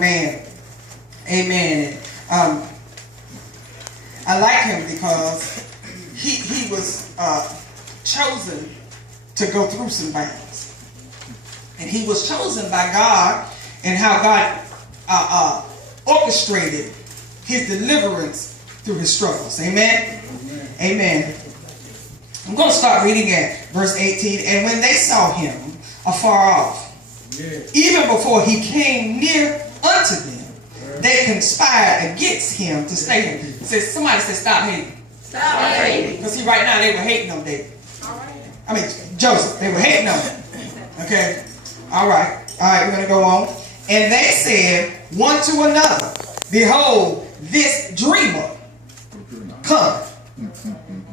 Man, amen. I like him because he was chosen to go through some things, and he was chosen by God, and how God orchestrated his deliverance through his struggles. Amen. Amen. I'm going to start reading at verse 18. And when they saw him afar off, even before he came near unto them, they conspired against him to slay him. Somebody said, stop hating. Stop hating. Because see, right now they were hating on David. I mean, Joseph. They were hating on him. Okay? All right, we're going to go on. And they said one to another, behold, this dreamer cometh.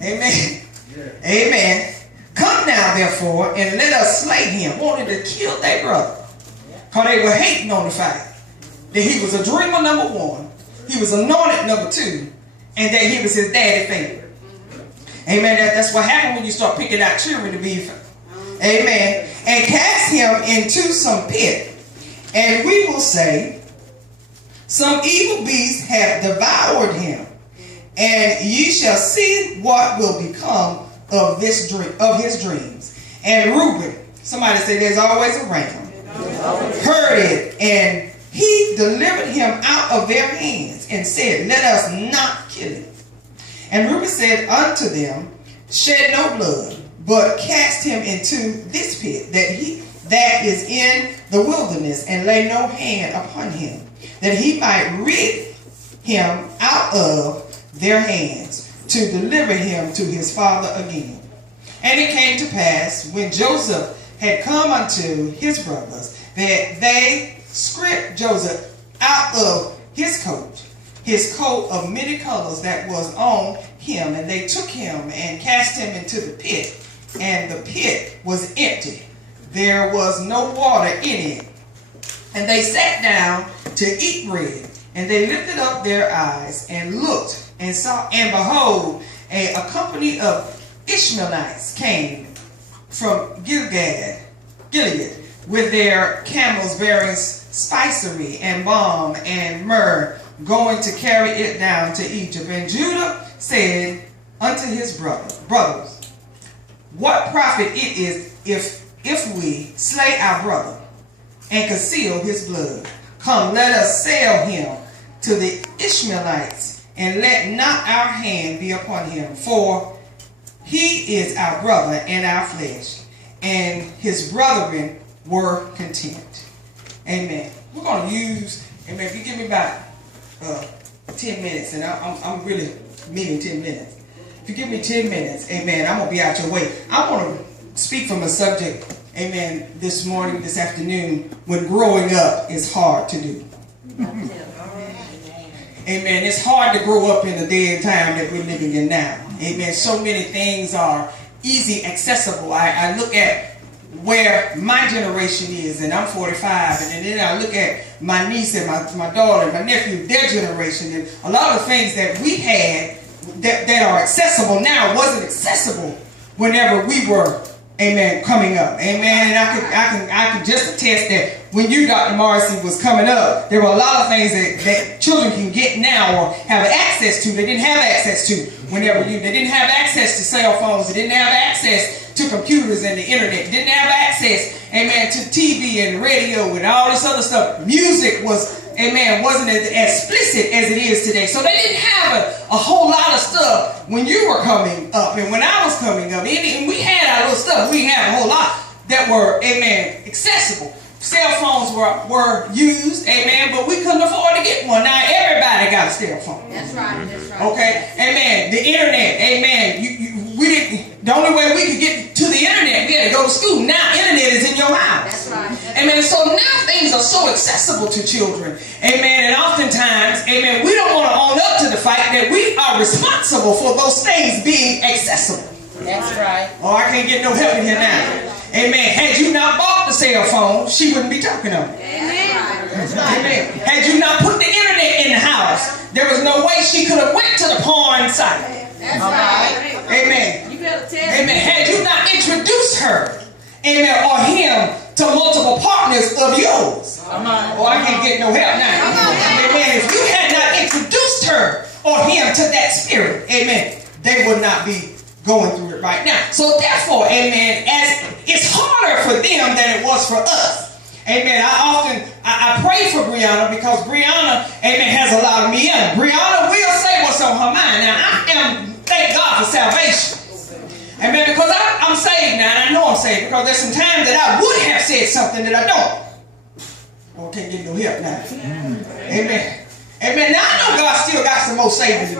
Amen. Amen. Come now, therefore, and let us slay him. Wanted to kill their brother. Because they were hating on the fact that he was a dreamer, number one. He was anointed, number two. And that he was his daddy favorite. Amen. That's what happened when you start picking out children to be. Amen. And cast him into some pit. And we will say, some evil beast hath devoured him. And ye shall see what will become of this dream, of his dreams. And Reuben, somebody say there's always a ram, heard it, and he delivered him out of their hands, and said, let us not kill him. And Reuben said unto them, shed no blood, but cast him into this pit that is in the wilderness, and lay no hand upon him, that he might rid him out of their hands, to deliver him to his father again. And it came to pass, when Joseph had come unto his brothers, that they stripped Joseph out of his coat of many colors that was on him, and they took him and cast him into the pit, and the pit was empty. There was no water in it. And they sat down to eat bread, and they lifted up their eyes and looked, and saw, and behold, a company of Ishmaelites came from Gilead, with their camels bearing spicery and balm and myrrh, going to carry it down to Egypt. And Judah said unto his brothers, what profit it is if we slay our brother and conceal his blood? Come, let us sell him to the Ishmaelites, and let not our hand be upon him, for he is our brother and our flesh. And his brethren were content. Amen. We're going to use, amen, if you give me about 10 minutes, and I'm really meaning 10 minutes. If you give me 10 minutes, amen, I'm going to be out your way. I want to speak from a subject, amen, this afternoon, when growing up is hard to do. Amen. It's hard to grow up in the day and time that we're living in now. Amen. So many things are easy, accessible. I look at where my generation is, and I'm 45, and then I look at my niece and my daughter, my nephew, their generation, and a lot of things that we had that are accessible now wasn't accessible whenever we were, amen, coming up. Amen. And I can just attest that when you, Dr. Morrissey, was coming up, there were a lot of things that children can get now or have access to. They didn't have access to whenever they didn't have access to cell phones. They didn't have access to computers and the internet. They didn't have access, amen, to TV and radio and all this other stuff. Music was, amen, wasn't as explicit as it is today. So they didn't have a whole lot of stuff when you were coming up and when I was coming up. And we had our little stuff. We didn't have a whole lot that were, amen, accessible. Cell phones were used, amen, but we couldn't afford to get one. Now everybody got a cell phone. That's right, that's right. Okay, amen. The internet, amen. We didn't. The only way we could get to the internet, we had to go to school. Now internet is in your house. That's right. Amen. So now things are so accessible to children. Amen. And oftentimes, amen, we don't want to own up to the fact that we are responsible for those things being accessible. That's right. Oh, I can't get no help in here now. Amen. Had you not bought the cell phone, she wouldn't be talking on it. That's right. Amen. Had you not put the internet in the house, there was no way she could have went to the porn site. That's right. Amen. You better tell Amen. Had you not introduced her, amen, or him to multiple partners of yours. Oh, I can't get no help now. amen, they would not be going through it right now. So therefore, amen, as it's harder for them than it was for us. Amen. I pray for Brianna because Brianna, amen, has a lot of me in her. Brianna will say what's on her mind. Now, thank God for salvation. Amen. Because I'm saved now, and I know I'm saved because there's some times that I would have said something that I don't. Oh, can't get no help now. Amen. Amen. Now, I know God still got some more saving to do.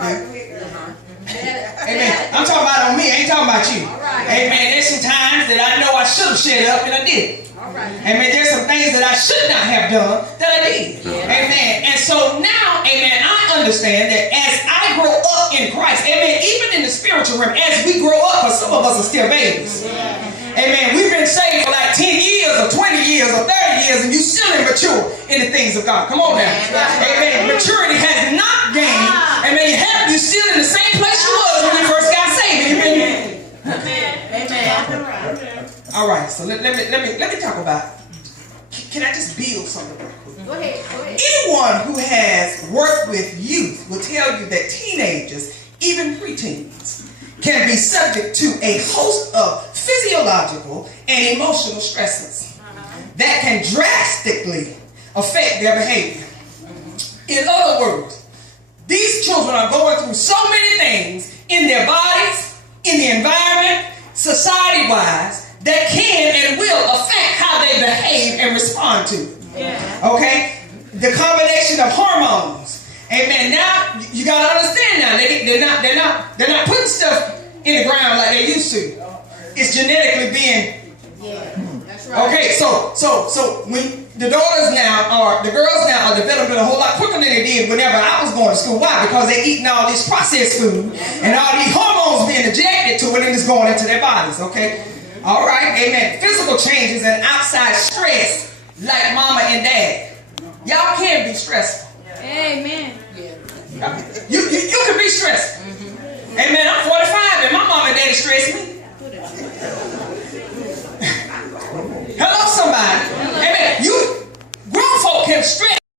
Amen. I'm talking about on me. I ain't talking about you. Amen. There's some times that I know I should have shut up and I didn't. Amen. There's some things that I should not have done that I did. Amen. And so now, amen, I understand that as I grow up in Christ, amen, even in the spiritual realm, as we grow up, because some of us are still babies. Amen. We've been saved for like 10 years or 20 years or 30 years and you still immature in the things of God. Come on now. Amen. Maturity has not gained. Amen. You're still in the same place you was when you first got saved. Amen. Amen. All right, so let me talk about. Can I just build something real quick? Go ahead. Anyone who has worked with youth will tell you that teenagers, even preteens, can be subject to a host of physiological and emotional stresses that can drastically affect their behavior. In other words, these children are going through so many things in their bodies, in the environment, society-wise, that can and will affect how they behave and respond to it. Okay? The combination of hormones. Amen. Now you gotta understand now they're not putting stuff in the ground like they used to. It's genetically being. That's right. Okay, so when the daughters now or the girls now are developing a whole lot quicker than they did whenever I was going to school. Why? Because they're eating all this processed food and all these hormones being injected to it and it's going into their bodies. Okay. All right, amen. Physical changes and outside stress, like mama and dad. Y'all can be stressful. Amen. You can be stressful. Amen. I'm